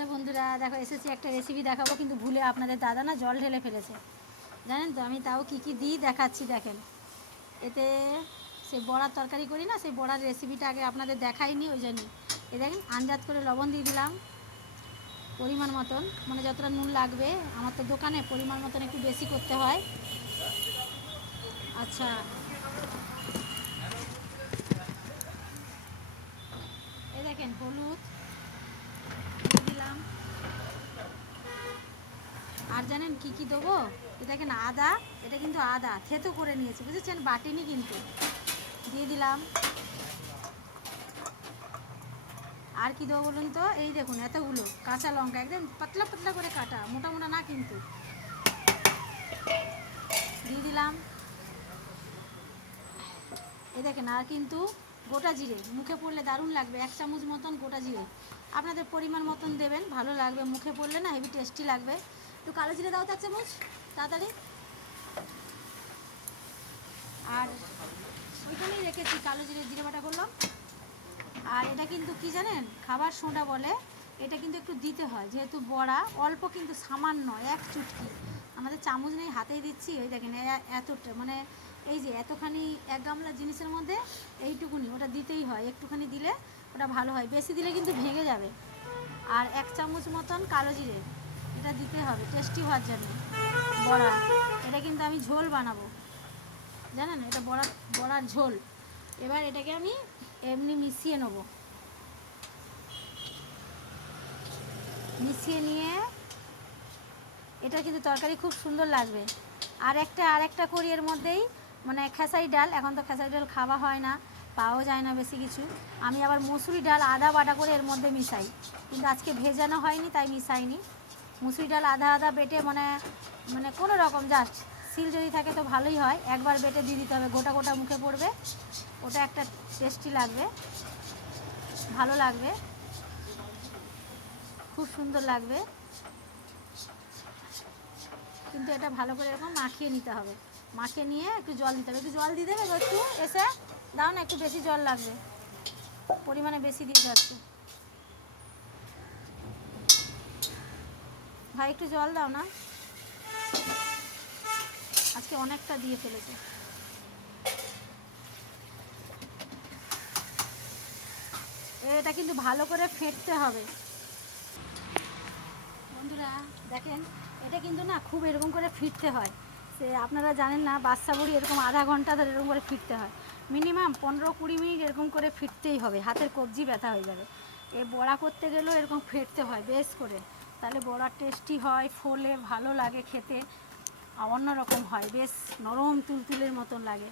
Hello বন্ধুরা, দেখো এসেছি একটা রেসিপি দেখাবো, কিন্তু ভুলে আপনাদের দাদা না জল ঢেলে ফেলেছে, জানেন তো। আমি তাও কি দিই দেখাচ্ছি, দেখেন। এতে সে বড়ার তরকারি করি না, সেই বড়ার রেসিপিটা আগে আপনাদের দেখাইনি, ওই জন্যই। এই দেখেন, আন্দাজ করে লবণ দিয়ে দিলাম পরিমাণ মতন, মানে যতটা নুন লাগবে। আমার তো দোকানে পরিমাণ মতন একটু বেশি করতে হয়। আচ্ছা, এই দেখেন হলুদ দিয়ে দিলাম। আর জানেন কি দেবো? এটা দেখেন আদা, এটা কিন্তু আদা থেতো করে নিয়েছি, বুঝেছেন, বাটিনি কিন্তু। দিয়ে দিলাম। আর কি দেবো বলুন তো? এই দেখুন এতগুলো কাঁচা লঙ্কা, একদম পাতলা পাতলা করে কাটা, মোটা মোটা না কিন্তু। দিয়ে দিলাম। এই দেখেন, আর কিন্তু গোটা জিরে, মুখে পড়লে দারুণ লাগবে, 1 চামচ মতন গোটা জিরে। আপনাদের পরিমাণ মতন দেবেন, ভালো লাগবে, মুখে পড়লে না হেভি টেস্টি লাগবে। একটু কালো জিরে দাও তো 1 চামচ, তাড়াতাড়ি। আর ওইখানেই রেখেছি কালো জিরে বাটা করলাম। আর এটা কিন্তু কি জানেন, খাবার সোডা বলে। এটা কিন্তু একটু দিতে হয়, যেহেতু বড়া অল্প, কিন্তু সামান্য 1 চুটকি। আমাদের চামচ নেই, হাতেই দিচ্ছি। ওই দেখেন এতটা, মানে এই যে এতখানি 1 গামলা জিনিসের মধ্যে এইটুকুনি, ওটা দিতেই হয়। একটুখানি দিলে ওটা ভালো হয়, বেশি দিলে কিন্তু ভেঙে যাবে। আর 1 চামচ মতন কালো জিরে, এটা দিতে হবে টেস্টি হওয়ার জন্য বড়া। এটা কিন্তু আমি ঝোল বানাবো, জানেন, এটা বড়ার ঝোল। এবার এটাকে আমি এমনি মিশিয়ে নেব, মিশিয়ে নিয়ে এটা কিন্তু তরকারি খুব সুন্দর লাগবে। আর একটা করি এর মধ্যেই, মানে খেসারি ডাল। এখন তো খেসারি ডাল খাওয়া হয় না, পাওয়া যায় না বেশি কিছু। আমি আবার মসুরি ডাল আদা বাটা করে এর মধ্যে মিশাই, কিন্তু আজকে ভেজানো হয়নি তাই মিশাইনি। মসুরি ডাল আদা বেটে, মানে মানে কোনো রকম জাস্ট সিল যদি থাকে তো ভালোই হয়, একবার বেটে দিয়ে দিতে হবে, গোটা গোটা মুখে পড়বে। ওটা একটা টেস্টি লাগবে, ভালো লাগবে, খুব সুন্দর লাগবে। কিন্তু এটা ভালো করে এরকম মাখিয়ে নিতে হবে, মাখিয়ে নিয়ে একটু জল দিতে হবে। একটু জল দিয়ে দেবে, একটু এসে দাও না, একটু বেশি জল লাগবে, পরিমাণে বেশি দিয়ে যাচ্ছে। ভাই একটু জল দাও না, আজকে অনেকটা দিয়ে ফেলেছে। এটা কিন্তু ভালো করে ফেটতে হবে বন্ধুরা। দেখেন, এটা কিন্তু না খুব এরকম করে ফিরতে হয়। সে আপনারা জানেন না, বাচ্চা বুড়ি এরকম আধা ঘন্টা ধরে এরকম করে ফিরতে হয়, মিনিমাম 15-20 মিনিট এরকম করে ফিরতেই হবে, হাতের কবজি ব্যথা হয়ে যাবে। এই বড়া করতে গেলেও এরকম ফেটতে হয় বেশ করে, তাহলে বড়া টেস্টি হয়, ফোলে ভালো লাগে খেতে, অন্যরকম হয়, বেশ নরম তুলতুলের মতন লাগে।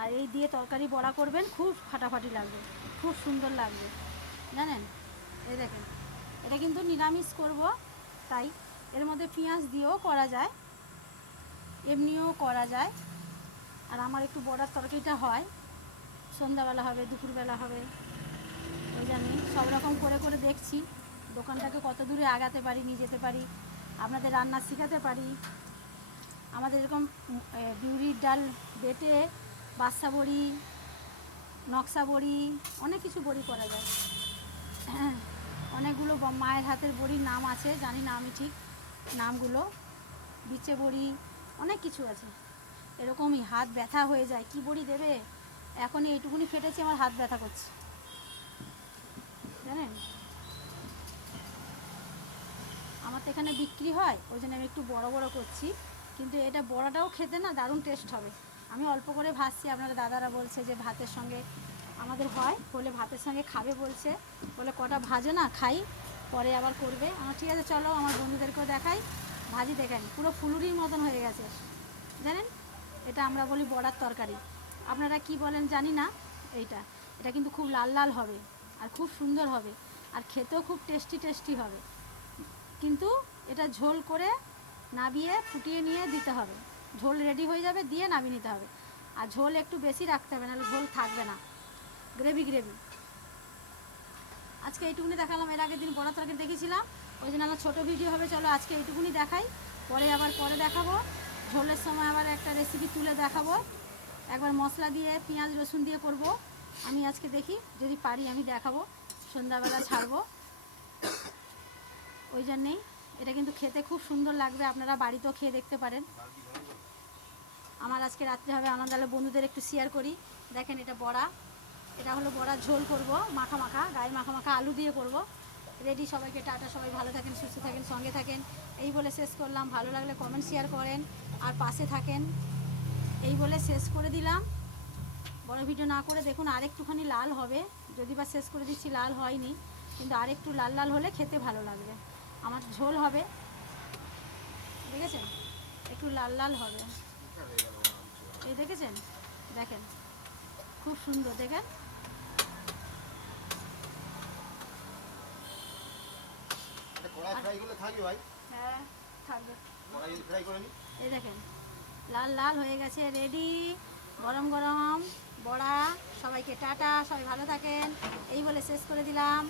আর এই দিয়ে তরকারি বড়া করবেন, খুব ফাটাফাটি লাগবে, খুব সুন্দর লাগবে, জানেন। এই দেখেন, এটা কিন্তু নিরামিষ করব, তাই এর মধ্যে পেঁয়াজ দিয়েও করা যায়, এমনিও করা যায়। আর আমার একটু বড়ার তরকারিটা হয় সন্ধ্যাবেলা হবে, দুপুরবেলা হবে, ওই জন্যই সব রকম করে করে দেখছি দোকানটাকে কত দূরে আগাতে পারি, নিয়ে যেতে পারি, আপনাদের রান্না শেখাতে পারি। আমাদের এরকম বিউলির ডাল বেটে বাদশা বড়ি, নকশা বড়ি, অনেক কিছু বড়ি করা যায়। অনেকগুলো মায়ের হাতের বড়ির নাম আছে, জানি না আমি ঠিক নামগুলো, বিচে বড়ি, অনেক কিছু আছে। এরকমই হাত ব্যথা হয়ে যায়, কি বড়ি দেবে, এখনই এইটুকুনি ফেটেছে, আমার হাত ব্যথা করছে, জানেন। আমার তো এখানে বিক্রি হয়, ওই জন্য আমি একটু বড় বড় করছি, কিন্তু এটা বড়াটাও খেতে না দারুণ টেস্ট হবে। আমি অল্প করে ভাজছি, আপনারা দাদারা বলছে যে ভাতের সঙ্গে আমাদের হয়, বলে ভাতের সঙ্গে খাবে বলছে, বলে কটা ভাজে না খাই, পরে আবার করবে। আমার ঠিক আছে, চলো আমার বন্ধুদেরকেও দেখাই, ভাজি দেখাই, পুরো ফুলুরির মতন হয়ে গেছে, জানেন। এটা আমরা বলি বড়ার তরকারি, আপনারা কি বলেন জানি না। এইটা এটা কিন্তু খুব লাল লাল হবে, আর খুব সুন্দর হবে, আর খেতেও খুব টেস্টি টেস্টি হবে। কিন্তু এটা ঝোল করে নাবিয়ে ফুটিয়ে নিয়ে দিতে হবে, ঝোল রেডি হয়ে যাবে, দিয়ে নামিয়ে নিতে হবে। আর ঝোল একটু বেশি রাখতে হবে, নাহলে ঝোল থাকবে না, গ্রেভি গ্রেভি। আজকে এইটুকুনি দেখালাম, এর আগের দিন বড়া তরকারি দেখেছিলাম, ওই জন্য আমার ছোটো ভিডিও হবে, চলো আজকে এইটুকুনি দেখাই, পরে আবার পরে দেখাবো। ঝোলের সময় আবার একটা রেসিপি তুলে দেখাবো, একবার মশলা দিয়ে পেঁয়াজ রসুন দিয়ে করব। আমি আজকে দেখি যদি পারি আমি দেখাবো, সন্ধ্যাবেলা ছাড়বো। ওই জন্যেই এটা কিন্তু খেতে খুব সুন্দর লাগবে, আপনারা বাড়িতেও খেয়ে দেখতে পারেন। আমার আজকে রাত্রে হবে, আমার তাহলে বন্ধুদের একটু শেয়ার করি। দেখেন এটা বড়া, এটা হলো বড়ার ঝোল করব, মাখা মাখা, গায়ে মাখা মাখা আলু দিয়ে করব। রেডি, সবাইকে টাটা, সবাই ভালো থাকেন, সুস্থ থাকেন, সঙ্গে থাকেন, এই বলে শেষ করলাম। ভালো লাগলে কমেন্ট শেয়ার করেন আর পাশে থাকেন, এই বলে শেষ করে দিলাম। বড় ভিডিও না করে দেখুন আরেকটুখানি লাল হবে, যদি বা শেষ করে দিচ্ছি লাল হয়নি, কিন্তু আরেকটু লাল লাল হলে খেতে ভালো লাগবে। আমার ঝোল হবে, দেখেছেন, একটু লাল লাল হবে, এই দেখেছেন, দেখেন খুব সুন্দর, দেখেন। হ্যাঁ থাকবে, এই দেখেন লাল লাল হয়ে গেছে, রেডি। গরম গরম বড়া, সবাইকে টাটা, সবাই ভালো থাকেন, এই বলে শেষ করে দিলাম।